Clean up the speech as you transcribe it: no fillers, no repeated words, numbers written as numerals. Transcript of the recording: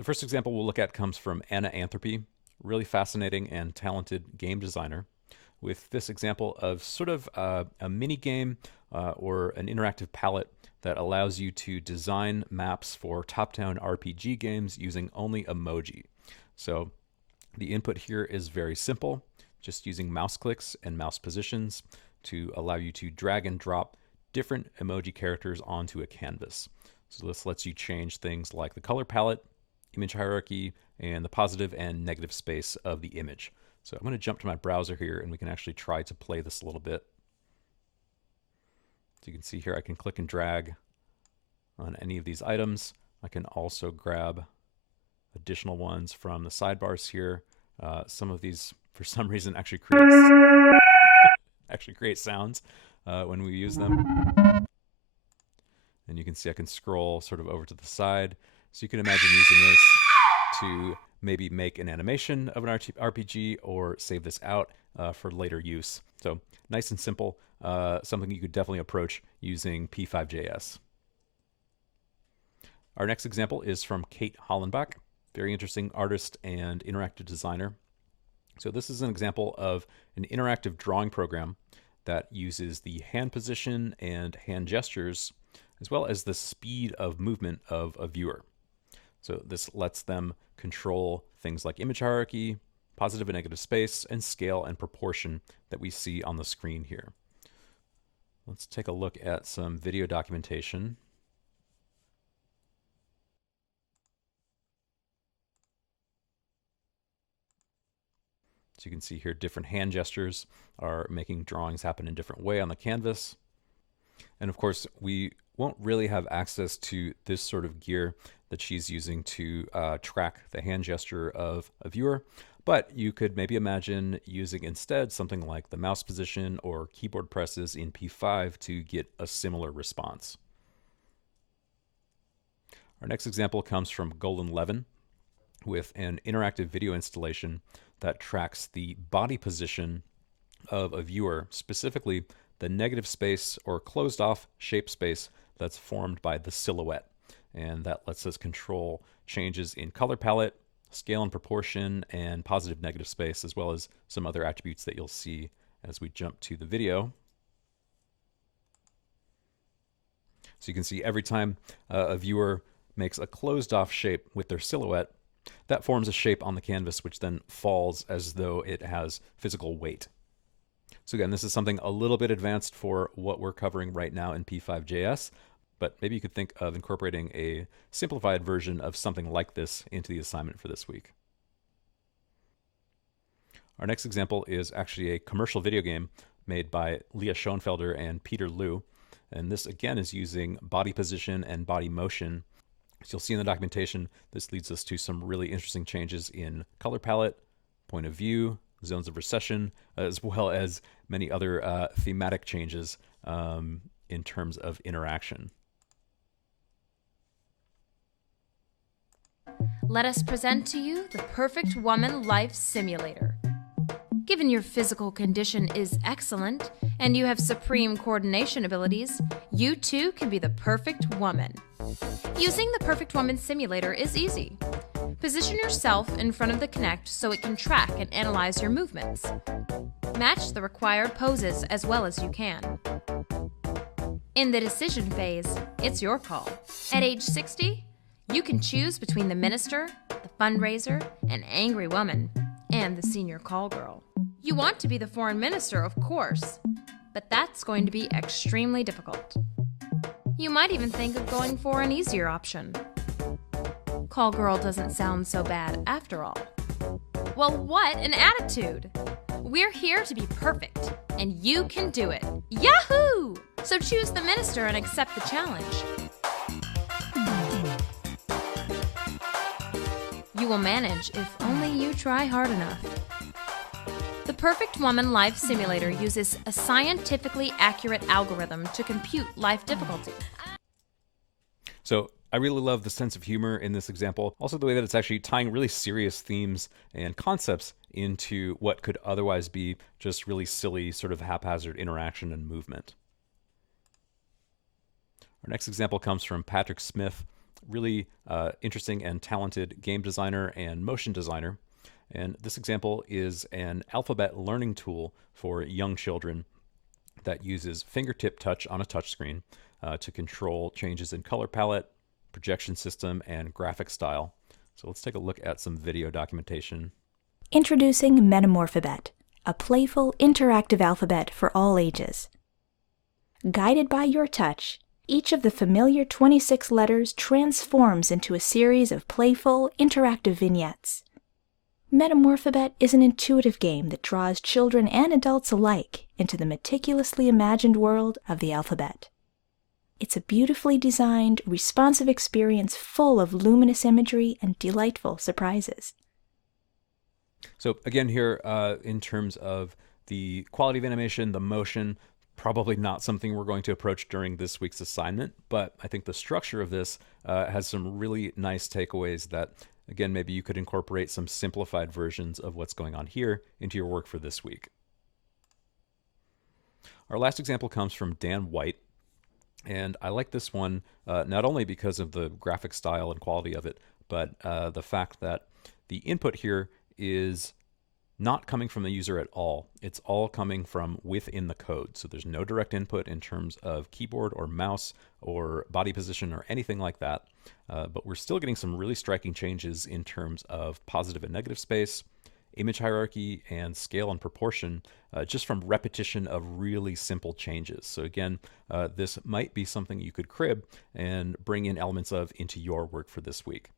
The first example we'll look at comes from Anthropy, really fascinating and talented game designer, with this example of sort of a mini game or an interactive palette that allows you to design maps for top-down RPG games using only emoji. So the input here is very simple, just using mouse clicks and mouse positions to allow you to drag and drop different emoji characters onto a canvas. So this lets you change things like the color palette, image hierarchy, and the positive and negative space of the image. So I'm going to jump to my browser here and we can actually try to play this a little bit. So you can see here I can click and drag on any of these items. I can also grab additional ones from the sidebars here. Some of these, for some reason, actually create sounds when we use them. And you can see I can scroll sort of over to the side. So you can imagine using this to maybe make an animation of an RPG or save this out for later use. So nice and simple, something you could definitely approach using P5.js. Our next example is from Kate Hollenbach, very interesting artist and interactive designer. So this is an example of an interactive drawing program that uses the hand position and hand gestures, as well as the speed of movement of a viewer. So this lets them control things like image hierarchy, positive and negative space, and scale and proportion that we see on the screen here. Let's take a look at some video documentation. So you can see here different hand gestures are making drawings happen in a different way on the canvas. And of course, we won't really have access to this sort of gear that she's using to track the hand gesture of a viewer, but you could maybe imagine using instead something like the mouse position or keyboard presses in P5 to get a similar response. Our next example comes from Golan Levin with an interactive video installation that tracks the body position of a viewer, specifically the negative space or closed off shape space that's formed by the silhouette. And that lets us control changes in color palette, scale and proportion, and positive negative space, as well as some other attributes that you'll see as we jump to the video. So you can see every time a viewer makes a closed off shape with their silhouette, that forms a shape on the canvas which then falls as though it has physical weight. So again, this is something a little bit advanced for what we're covering right now in P5.js, but maybe you could think of incorporating a simplified version of something like this into the assignment for this week. Our next example is actually a commercial video game made by Lea Schoenfelder and Peter Lu, and this again is using body position and body motion. As you'll see in the documentation, this leads us to some really interesting changes in color palette, point of view, zones of recession, as well as many other thematic changes in terms of interaction. Let us present to you the Perfect Woman Life Simulator. Given your physical condition is excellent and you have supreme coordination abilities, you too can be the perfect woman. Using the Perfect Woman Simulator is easy. Position yourself in front of the Kinect so it can track and analyze your movements. Match the required poses as well as you can. In the decision phase, it's your call. At age 60, you can choose between the minister, the fundraiser, an angry woman, and the senior call girl. You want to be the foreign minister, of course, but that's going to be extremely difficult. You might even think of going for an easier option. Call girl doesn't sound so bad after all. Well, what an attitude! We're here to be perfect, and you can do it. Yahoo! So choose the minister and accept the challenge. You will manage if only you try hard enough. The Perfect Woman Life Simulator uses a scientifically accurate algorithm to compute life difficulty. So I really love the sense of humor in this example. Also the way that it's actually tying really serious themes and concepts into what could otherwise be just really silly sort of haphazard interaction and movement. Our next example comes from Patrick Smith. really interesting and talented game designer and motion designer. And this example is an alphabet learning tool for young children that uses fingertip touch on a touchscreen to control changes in color palette, projection system, and graphic style. So let's take a look at some video documentation. Introducing Metamorphabet, a playful, interactive alphabet for all ages. Guided by your touch, each of the familiar 26 letters transforms into a series of playful, interactive vignettes. Metamorphabet is an intuitive game that draws children and adults alike into the meticulously imagined world of the alphabet. It's a beautifully designed, responsive experience full of luminous imagery and delightful surprises. So again here, in terms of the quality of animation, the motion, probably not something we're going to approach during this week's assignment, but I think the structure of this has some really nice takeaways that, again, maybe you could incorporate some simplified versions of what's going on here into your work for this week. Our last example comes from Dan Whyte, and I like this one not only because of the graphic style and quality of it, but the fact that the input here is not coming from the user at all. It's all coming from within the code. So there's no direct input in terms of keyboard or mouse or body position or anything like that. But we're still getting some really striking changes in terms of positive and negative space, image hierarchy, and scale and proportion just from repetition of really simple changes. So again, this might be something you could crib and bring in elements of into your work for this week.